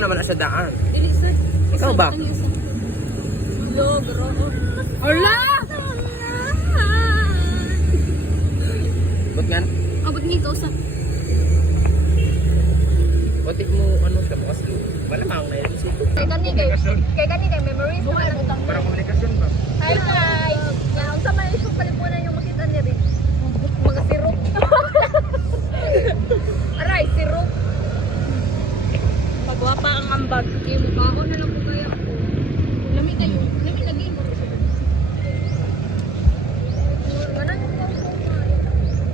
naman na sa daan. Dili sir. Ikaw ba? Lo, bro. Hola! Ba't nga? Abot ni ikaw sa. Ba't mo ano siya mo kasi malamang na yun siya. Kay kani kay memories mo lang utang. Para komunikasyon ba? Hi hi. Ya, unsa man isong kalipunan yung makita niya rin. Mga sirok. Aray, sirok. Pagwapa ang ambag. Kaya mukha na lang po kaya ako. Lami kayo. Lami lagi. Ganun yung sumay.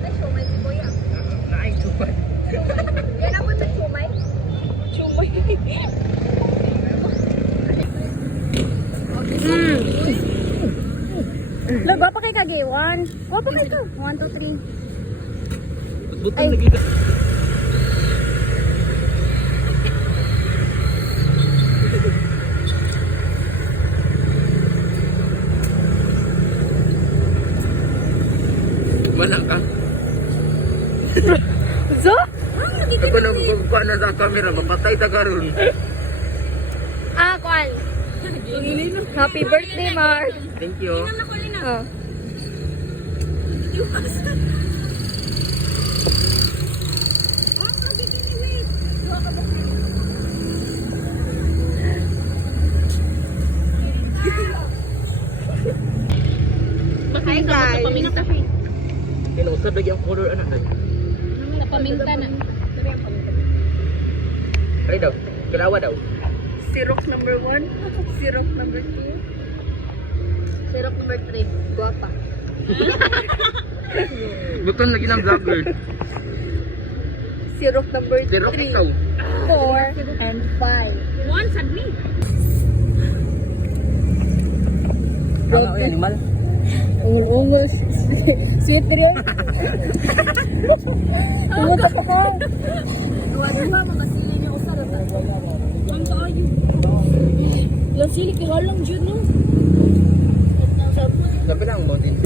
Ay, sumay si Kuya. Naay tupan. Yan ako sa sumay. Chumay. Lo, pa kay Kagiwan. Gwapa kay ka. 1, 2, 3. Butong lagi ka. Wala ka. So? Ako na magkukuha na sa camera, mapatay ta karon. Kwan. Happy birthday, Mark. Thank you. Oh. Hi guys. Paminta. Kinausap lagi ang color anak na. Napaminta na. Ay daw, kilawa daw. Sirok number 1. Sirok number 2. Sirok number 3. Gwapa. Butong lagi ng vlogger. Sirok number 3. Sirok ikaw. 4 and 5. One sad me. Ano ang animal? Ungol-ungol. Sweet rin. Tumutok ako. Duwa-duwa, mga sila niya usara. Ang tayo. Lang sili kaya lang dyan no. Sabi lang mo din.